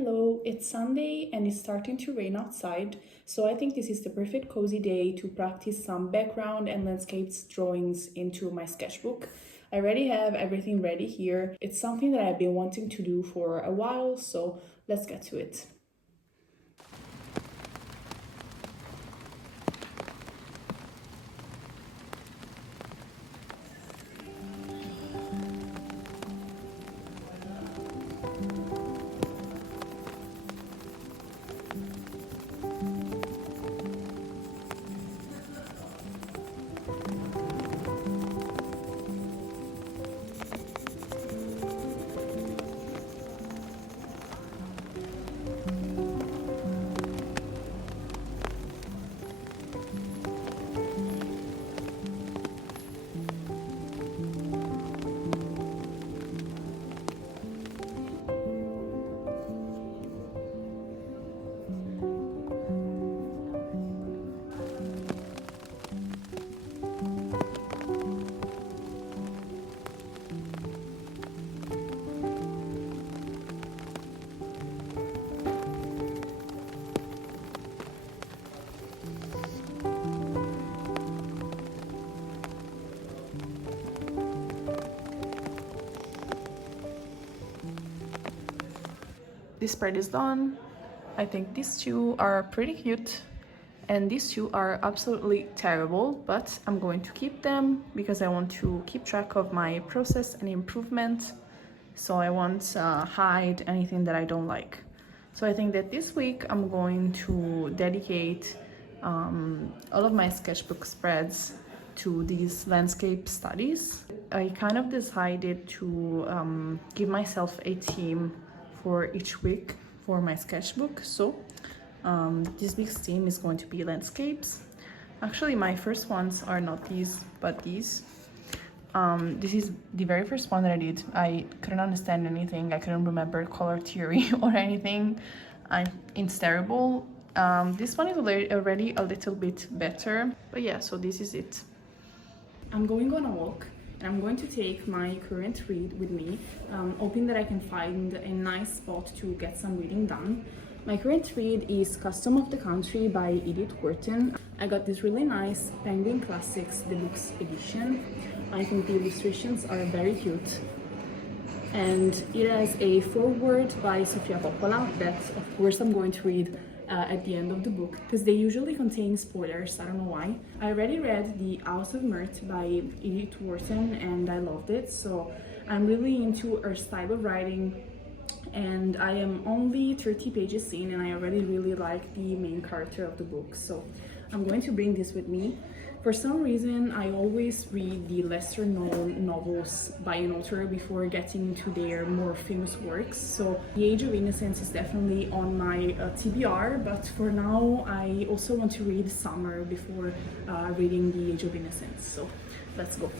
Hello, it's Sunday and it's starting to rain outside, so I think this is the perfect cozy day to practice some background and landscapes drawings into my sketchbook. I already have everything ready here. It's something that I've been wanting to do for a while, so let's get to it. This part is done. I think these two are pretty cute and these two are absolutely terrible, but I'm going to keep them because I want to keep track of my process and improvement, so I won't hide anything that I don't like. So I think that this week I'm going to dedicate all of my sketchbook spreads to these landscape studies. I kind of decided to give myself a theme for each week for my sketchbook. So this week's theme is going to be landscapes. Actually, my first ones are not these, but these. This is the very first one that I did. I couldn't understand anything. I couldn't remember color theory or anything. It's terrible. This one is already a little bit better. But yeah, so this is it. I'm going on a walk and I'm going to take my current read with me, hoping that I can find a nice spot to get some reading done. My current read is Custom of the Country by Edith Wharton. I got this really nice Penguin Classics Deluxe edition. I think the illustrations are very cute. And it has a foreword by Sofia Coppola that, of course, I'm going to read at the end of the book, because they usually contain spoilers. I don't know why. I already read The House of Mirth by Edith Wharton and I loved it, so I'm really into her style of writing, and I am only 30 pages in and I already really like the main character of the book, so I'm going to bring this with me. For some reason, I always read the lesser known novels by an author before getting to their more famous works. So The Age of Innocence is definitely on my TBR, but for now I also want to read Summer before reading The Age of Innocence. So let's go.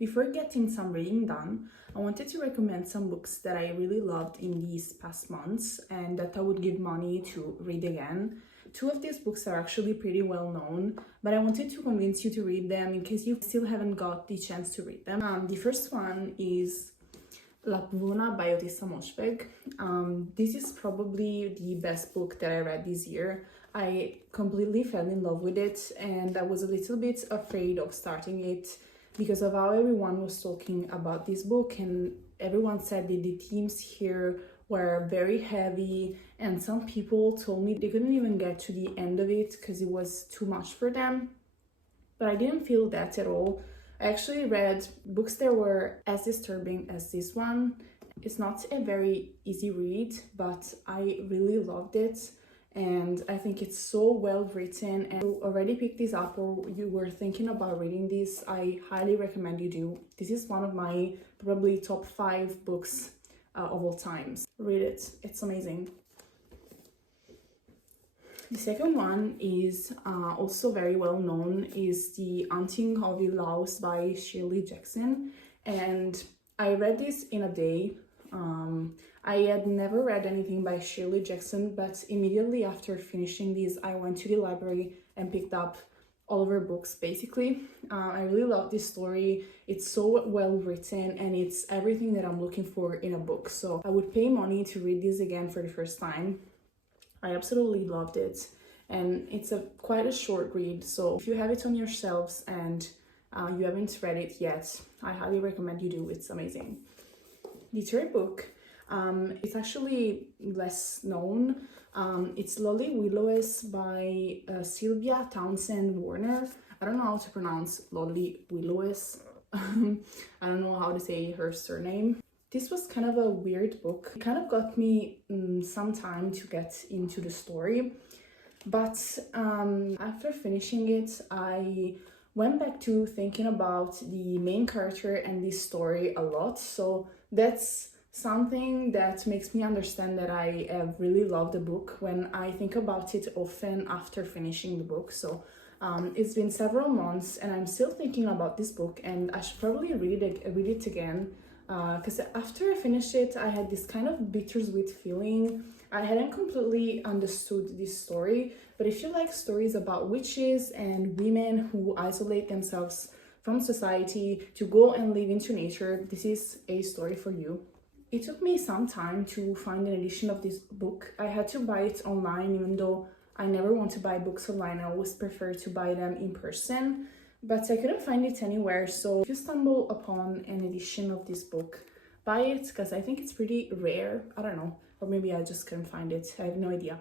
Before getting some reading done, I wanted to recommend some books that I really loved in these past months and that I would give money to read again. Two of these books are actually pretty well known, but I wanted to convince you to read them in case you still haven't got the chance to read them. The first one is La Pvuna by Otissa Moshfegh. This is probably the best book that I read this year. I completely fell in love with it, and I was a little bit afraid of starting it because of how everyone was talking about this book, and everyone said that the themes here were very heavy, and some people told me they couldn't even get to the end of it because it was too much for them. But I didn't feel that at all. I actually read books that were as disturbing as this one. It's not a very easy read, but I really loved it, and I think it's so well written. And if you already picked this up or you were thinking about reading this, I highly recommend you do. This is one of my probably top 5 books of all times. Read it, it's amazing. The second one is also very well known, is The Haunting of Hill House by Shirley Jackson, and I read this in a day. I had never read anything by Shirley Jackson, but immediately after finishing this, I went to the library and picked up all of her books, basically. I really love this story. It's so well written, and it's everything that I'm looking for in a book. So I would pay money to read this again for the first time. I absolutely loved it, and it's quite a short read, so if you have it on your shelves and you haven't read it yet, I highly recommend you do. It's amazing. The third book, it's actually less known. It's Lolly Willows by Sylvia Townsend Warner. I don't know how to pronounce Lolly Willows. I don't know how to say her surname. This was kind of a weird book. It kind of got me some time to get into the story, but after finishing it, I went back to thinking about the main character and this story a lot. So that's something that makes me understand that I have really loved the book when I think about it often after finishing the book. So it's been several months and I'm still thinking about this book, and I should probably read it again. Because after I finished it, I had this kind of bittersweet feeling. I hadn't completely understood this story, but if you like stories about witches and women who isolate themselves from society to go and live into nature, this is a story for you. It took me some time to find an edition of this book. I had to buy it online, even though I never want to buy books online. I always prefer to buy them in person. But I couldn't find it anywhere, so if you stumble upon an edition of this book, buy it, because I think it's pretty rare. I don't know, or maybe I just couldn't find it, I have no idea.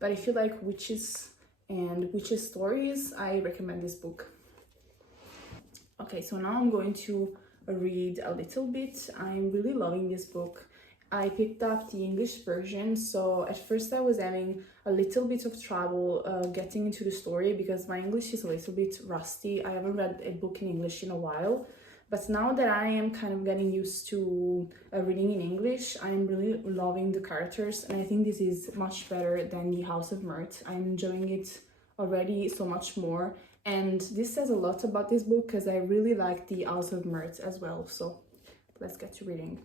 But if you like witches and witches stories, I recommend this book. Okay, so now I'm going to read a little bit. I'm really loving this book. I picked up the English version, so at first I was having a little bit of trouble getting into the story because my English is a little bit rusty. I haven't read a book in English in a while, but now that I am kind of getting used to reading in English, I'm really loving the characters, and I think this is much better than The House of Mirth. I'm enjoying it already so much more, and this says a lot about this book because I really like The House of Mirth as well. So let's get to reading.